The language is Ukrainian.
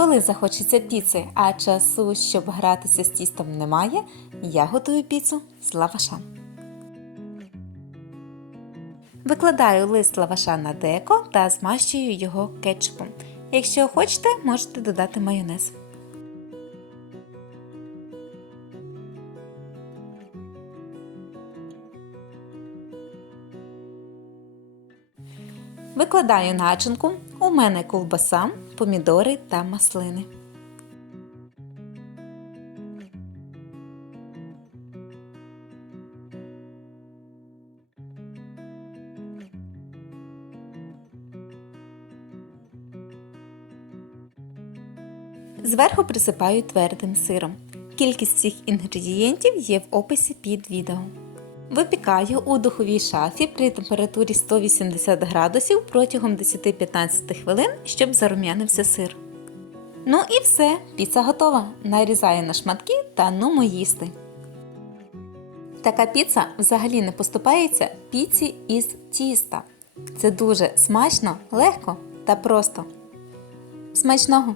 Коли захочеться піци, а часу, щоб гратися з тістом немає, я готую піцу з лаваша. Викладаю лист лаваша на деко та змащую його кетчупом. Якщо хочете, можете додати майонез. Викладаю начинку. У мене ковбаса, помідори та маслини. Зверху присипаю твердим сиром. Кількість цих інгредієнтів є в описі під відео. Випікаю у духовій шафі при температурі 180 градусів протягом 10-15 хвилин, щоб зарум'янився сир. Ну і все, піца готова. Нарізаю на шматки та нумо їсти. Така піца взагалі не поступається піці із тіста. Це дуже смачно, легко та просто. Смачного!